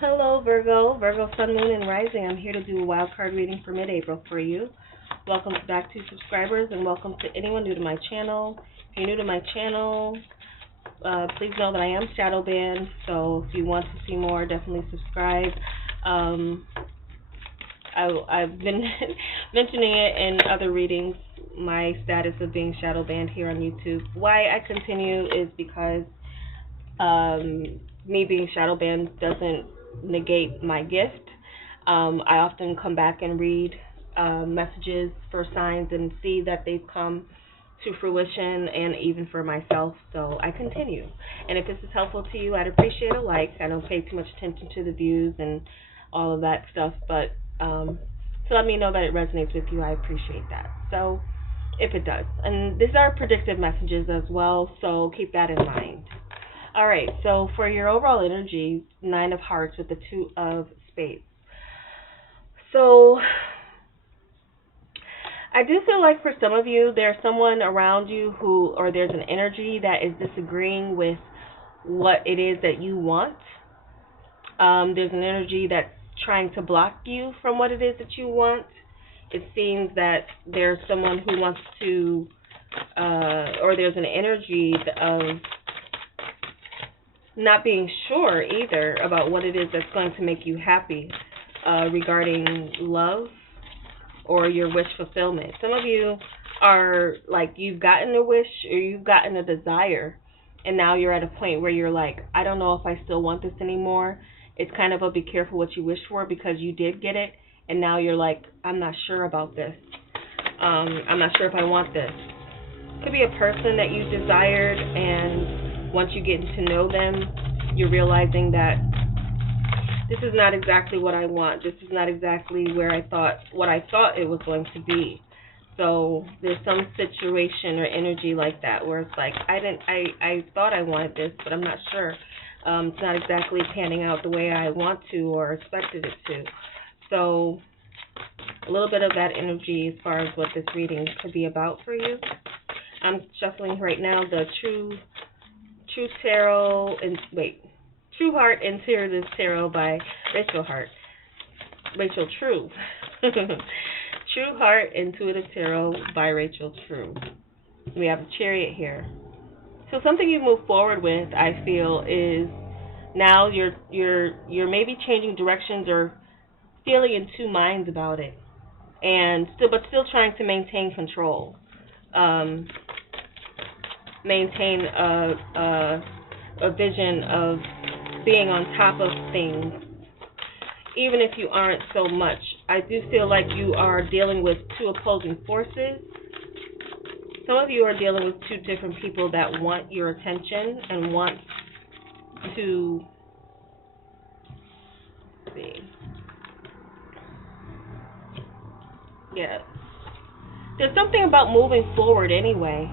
Hello, Virgo. Virgo, Sun, Moon, and Rising. I'm here to do a wild card reading for mid-April for you. Welcome back to subscribers, and welcome to anyone new to my channel. If you're new to my channel, please know that I am shadow banned, so if you want to see more, definitely subscribe. I've been mentioning it in other readings, my status of being shadow banned here on YouTube. Why I continue is because me being shadow banned doesn't negate my gift. I often come back and read messages for signs and see that they've come to fruition, and even for myself, so I continue. And if this is helpful to you, I'd appreciate a like. I don't pay too much attention to the views and all of that stuff, but to let me know that it resonates with you, I appreciate that. So if it does. And these are predictive messages as well, so keep that in mind. All right, so for your overall energy, 9 of Hearts with the 2 of Spades. So I do feel like for some of you, there's someone around you or there's an energy that is disagreeing with what it is that you want. There's an energy that's trying to block you from what it is that you want. It seems that there's someone who wants to, or there's an energy of not being sure either about what it is that's going to make you happy regarding love or your wish fulfillment. Some of you are like, you've gotten a wish or you've gotten a desire, and now you're at a point where you're like, I don't know if I still want this anymore. It's kind of a be careful what you wish for, because you did get it, and now you're like, I'm not sure about this. I'm not sure if I want this. Could be a person that you desired, and once you get to know them, you're realizing that this is not exactly what I want. This is not exactly what I thought it was going to be. So there's some situation or energy like that where it's like, I thought I wanted this, but I'm not sure. It's not exactly panning out the way I want to or expected it to. So a little bit of that energy as far as what this reading could be about for you. I'm shuffling right now the True Heart Intuitive Tarot by Rachel True. True Heart Intuitive Tarot by Rachel True. We have a Chariot here. So something you move forward with, I feel, is now you're maybe changing directions or feeling in two minds about it, and still trying to maintain control. Maintain a vision of being on top of things, even if you aren't so much. I do feel like you are dealing with two opposing forces. Some of you are dealing with two different people that want your attention and want to, let's see, yeah. There's something about moving forward anyway,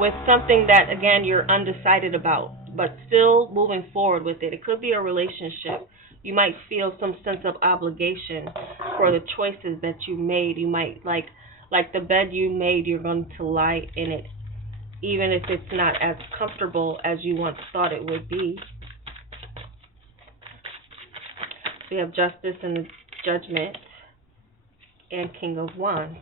with something that, again, you're undecided about, but still moving forward with it. It could be a relationship. You might feel some sense of obligation for the choices that you made. You might, like the bed you made, you're going to lie in it, even if it's not as comfortable as you once thought it would be. We have Justice and the Judgment and King of Wands.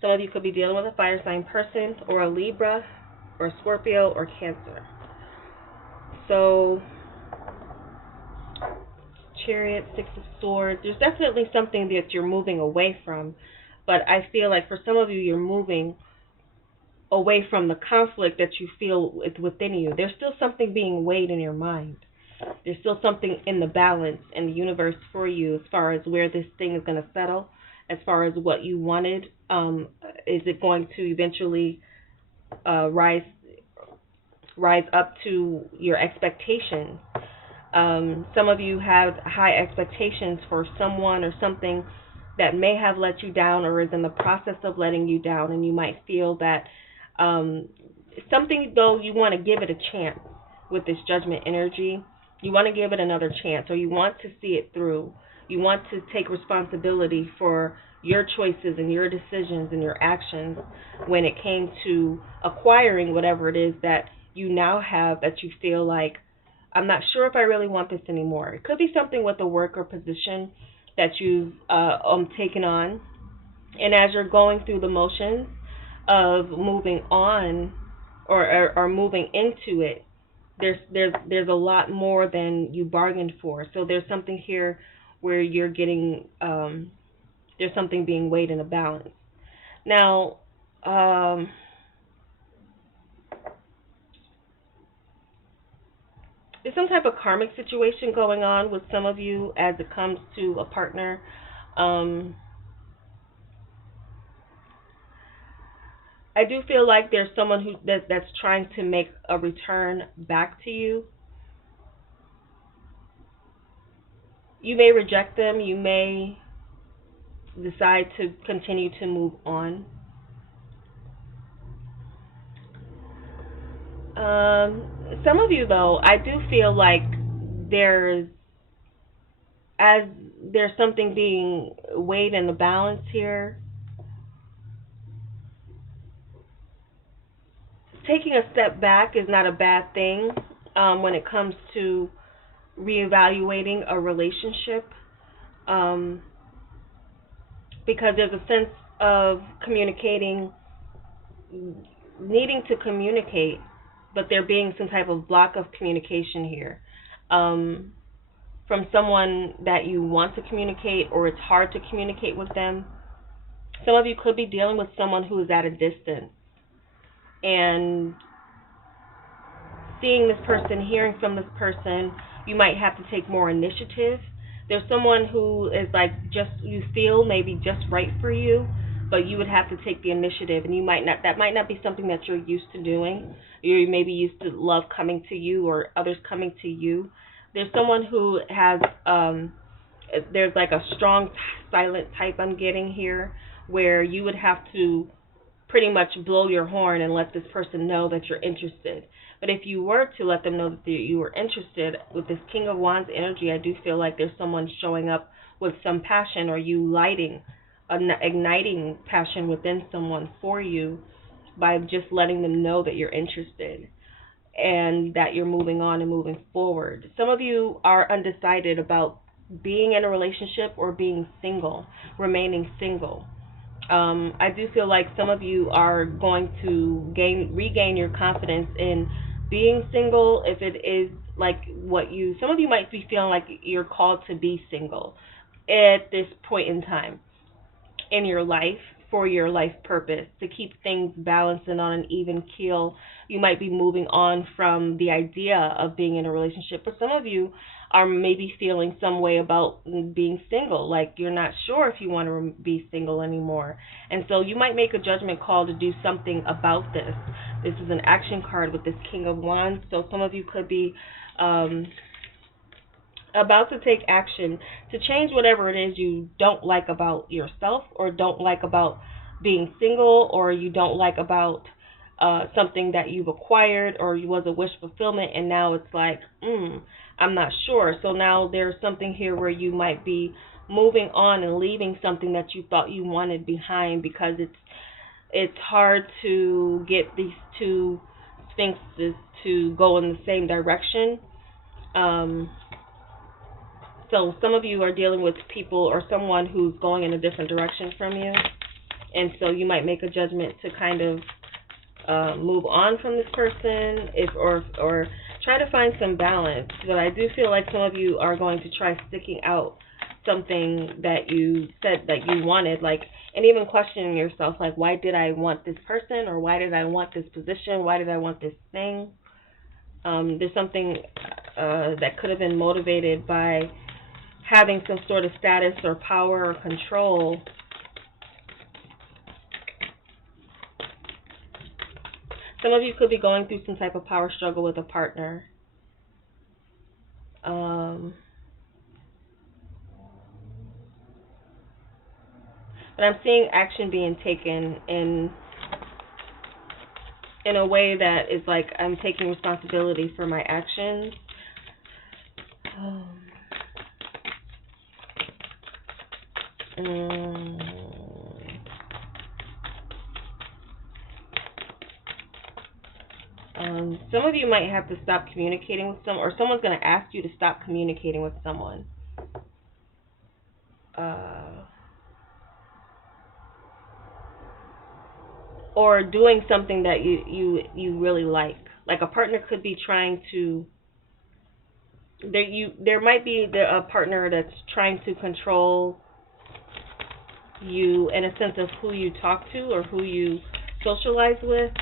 Some of you could be dealing with a fire sign person, or a Libra, or Scorpio, or Cancer. So, Chariot, 6 of Swords. There's definitely something that you're moving away from, but I feel like for some of you, you're moving away from the conflict that you feel is within you. There's still something being weighed in your mind. There's still something in the balance in the universe for you as far as where this thing is going to settle, as far as what you wanted. Is it going to eventually rise up to your expectations? Some of you have high expectations for someone or something that may have let you down or is in the process of letting you down, and you might feel that something, though, you want to give it a chance with this Judgment energy. You want to give it another chance, or you want to see it through. You want to take responsibility for your choices and your decisions and your actions when it came to acquiring whatever it is that you now have that you feel like I'm not sure if I really want this anymore. It could be something with a work or position that you've taken on, and as you're going through the motions of moving on or moving into it, there's a lot more than you bargained for. So there's something here where you're getting there's something being weighed in a balance. Now, there's some type of karmic situation going on with some of you as it comes to a partner. I do feel like there's someone that's trying to make a return back to you. You may reject them. You may decide to continue to move on. Some of you, though, I do feel like there's something being weighed in the balance here. Taking a step back is not a bad thing when it comes to reevaluating a relationship, because there's a sense of communicating, needing to communicate, but there being some type of block of communication here from someone that you want to communicate, or it's hard to communicate with them. Some of you could be dealing with someone who is at a distance, and seeing this person, hearing from this person, you might have to take more initiative. There's someone who is like just, you feel maybe just right for you, but you would have to take the initiative, and that might not be something that you're used to doing. You maybe used to love coming to you or others coming to you. There's someone who has there's like a strong silent type I'm getting here, where you would have to pretty much blow your horn and let this person know that you're interested. But if you were to let them know that you were interested, with this King of Wands energy, I do feel like there's someone showing up with some passion, or you igniting passion within someone for you by just letting them know that you're interested and that you're moving on and moving forward. Some of you are undecided about being in a relationship or being single, remaining single. I do feel like some of you are going to regain your confidence in being single, if it is like some of you might be feeling like you're called to be single at this point in time in your life, for your life purpose, to keep things balanced and on an even keel. You might be moving on from the idea of being in a relationship, but some of you are maybe feeling some way about being single, like you're not sure if you want to be single anymore. And so you might make a judgment call to do something about this. This is an action card with this King of Wands, so some of you could be about to take action to change whatever it is you don't like about yourself, or don't like about being single, or you don't like about something that you've acquired, or was a wish fulfillment, and now it's like, I'm not sure. So now there's something here where you might be moving on and leaving something that you thought you wanted behind, because it's hard to get these two sphinxes to go in the same direction. So some of you are dealing with people or someone who's going in a different direction from you, and so you might make a judgment to kind of move on from this person, or try to find some balance. But I do feel like some of you are going to try sticking out something that you said that you wanted, and even questioning yourself, like, why did I want this person, or why did I want this position, why did I want this thing? There's something that could have been motivated by having some sort of status or power or control. Some of you could be going through some type of power struggle with a partner. But I'm seeing action being taken in a way that is like, I'm taking responsibility for my actions. Some of you might have to stop communicating with someone, or someone's going to ask you to stop communicating with someone. Or doing something that you really like. Like a partner could be trying to there might be a partner that's trying to control you in a sense of who you talk to or who you socialize with.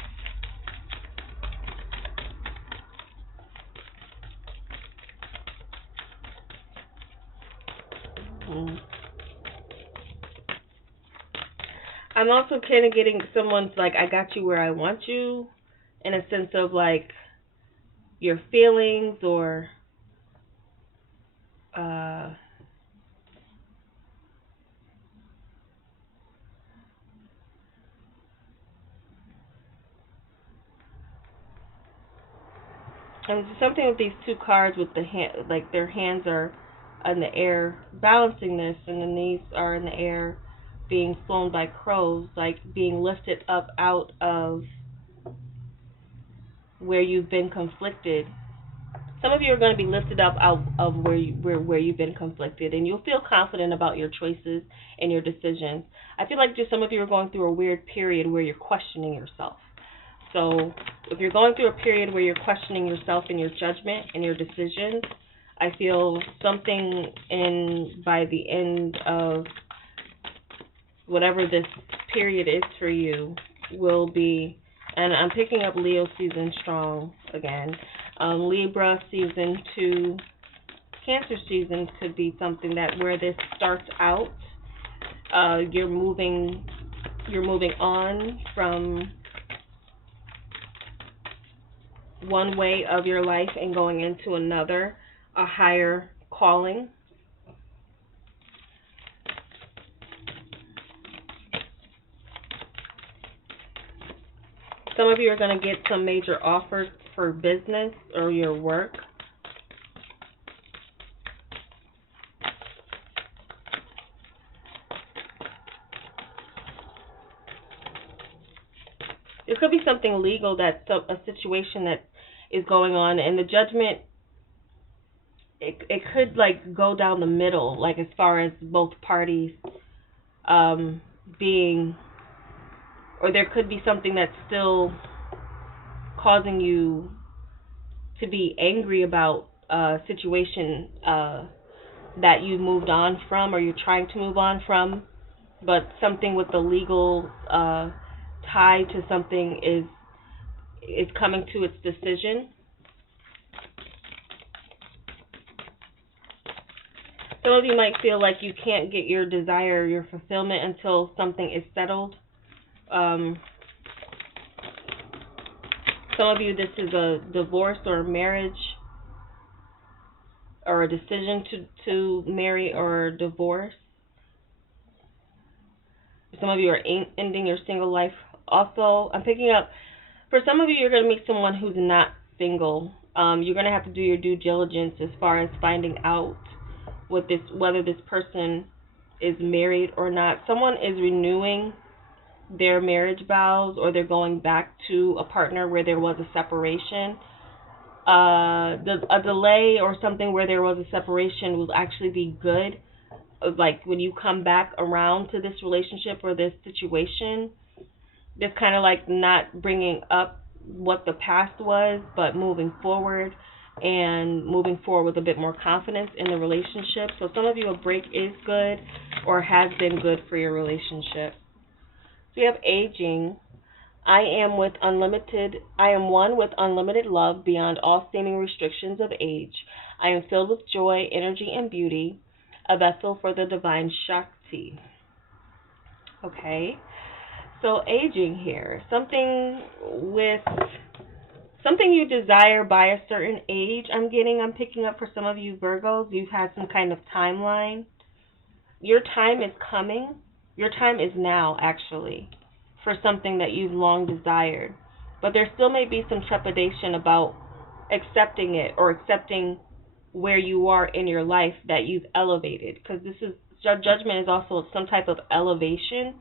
I'm also kind of getting someone's like, I got you where I want you, in a sense of like your feelings or and something with these two cards with the hand, like their hands are in the air balancing this, and then these are in the air being flown by crows, like being lifted up out of where you've been conflicted. Some of you are going to be lifted up out of where you've been conflicted, and you'll feel confident about your choices and your decisions. I feel like just some of you are going through a weird period where you're questioning yourself. So if you're going through a period where you're questioning yourself and your judgment and your decisions, I feel something by the end of whatever this period is for you will be, and I'm picking up Leo season strong again. Libra season 2, Cancer season could be something that where this starts out. You're moving on from one way of your life and going into another, a higher calling. Some of you are going to get some major offers for business or your work. There could be something legal, that's a situation that is going on, and the judgment, it could like go down the middle, like as far as both parties being, or there could be something that's still causing you to be angry about a situation that you moved on from or you're trying to move on from, but something with the legal tie to something is coming to its decision. Some of you might feel like you can't get your desire, your fulfillment until something is settled. Some of you, this is a divorce or a marriage or a decision to marry or divorce. Some of you are ending your single life. Also, I'm picking up, for some of you, you're going to meet someone who's not single. You're going to have to do your due diligence as far as finding out whether this person is married or not. Someone is renewing their marriage vows, or they're going back to a partner where there was a separation. A delay or something where there was a separation will actually be good. Like when you come back around to this relationship or this situation, it's kind of like not bringing up what the past was, but moving forward with a bit more confidence in the relationship. So some of you, a break is good or has been good for your relationship. So you have aging. I am one with unlimited love beyond all seeming restrictions of age. I am filled with joy, energy, and beauty, a vessel for the divine Shakti. Okay, so aging here, something you desire by a certain age. I'm picking up for some of you Virgos, you've had some kind of timeline. Your time is coming. Your time is now, actually, for something that you've long desired. But there still may be some trepidation about accepting it or accepting where you are in your life that you've elevated. Because judgment is also some type of elevation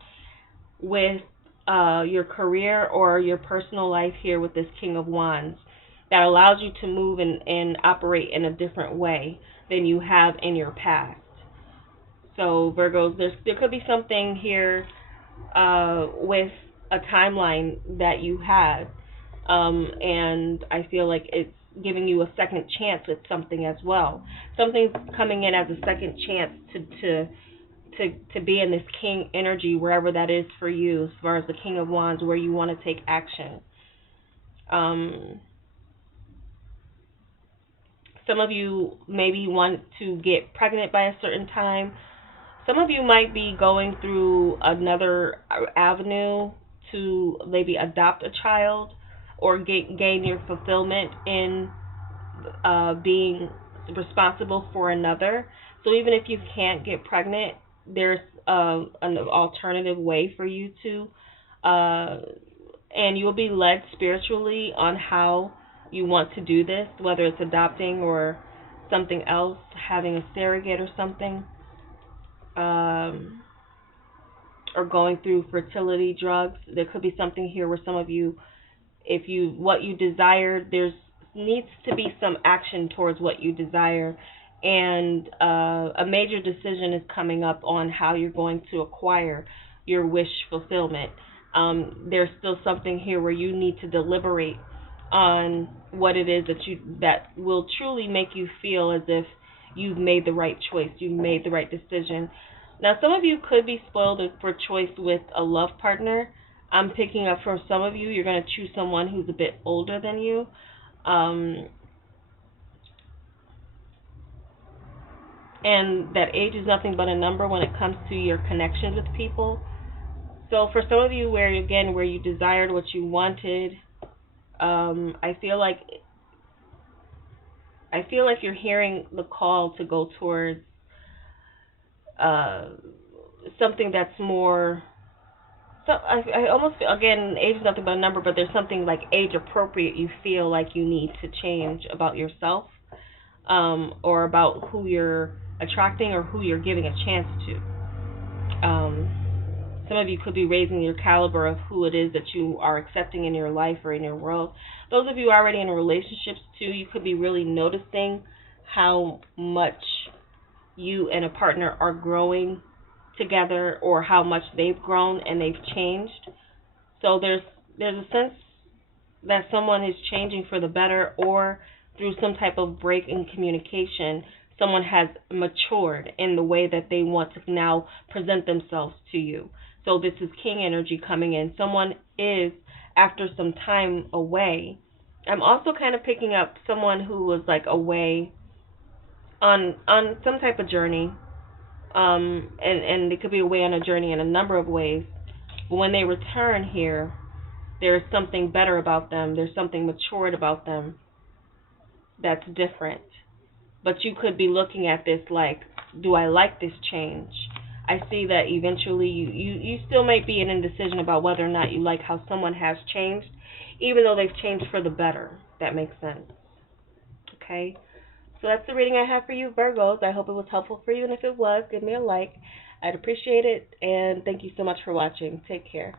with your career or your personal life here with this King of Wands. that allows you to move and operate in a different way than you have in your past. So Virgos, there could be something here with a timeline that you had, and I feel like it's giving you a second chance with something as well. Something's coming in as a second chance to be in this king energy, wherever that is for you, as far as the King of Wands, where you want to take action. Some of you maybe want to get pregnant by a certain time. Some of you might be going through another avenue to maybe adopt a child or gain your fulfillment in being responsible for another. So even if you can't get pregnant, there's an alternative way for you to, and you'll be led spiritually on how you want to do this, whether it's adopting or something else, having a surrogate or something, or going through fertility drugs. There could be something here where some of you, if you what you desire, there's needs to be some action towards what you desire, and a major decision is coming up on how you're going to acquire your wish fulfillment. There's still something here where you need to deliberate on what it is that will truly make you feel as if you've made the right choice, you've made the right decision. Now, some of you could be spoiled for choice with a love partner. I'm picking up for some of you, you're going to choose someone who's a bit older than you. And that age is nothing but a number when it comes to your connections with people. So for some of you, where you desired what you wanted, I feel like you're hearing the call to go towards something that's more. So I almost feel, again, age is nothing but a number, but there's something like age appropriate you feel like you need to change about yourself, or about who you're attracting or who you're giving a chance to. Some of you could be raising your caliber of who it is that you are accepting in your life or in your world. Those of you already in relationships too, you could be really noticing how much you and a partner are growing together, or how much they've grown and they've changed. So there's a sense that someone is changing for the better, or through some type of break in communication, someone has matured in the way that they want to now present themselves to you. So this is King energy coming in. Someone is, after some time away. I'm also kind of picking up someone who was like away on some type of journey. And it could be away on a journey in a number of ways. But when they return here, there's something better about them. There's something matured about them that's different. But you could be looking at this like, do I like this change? I see that eventually you still might be in indecision about whether or not you like how someone has changed, even though they've changed for the better. That makes sense. Okay? So that's the reading I have for you, Virgos. I hope it was helpful for you, and if it was, give me a like. I'd appreciate it, and thank you so much for watching. Take care.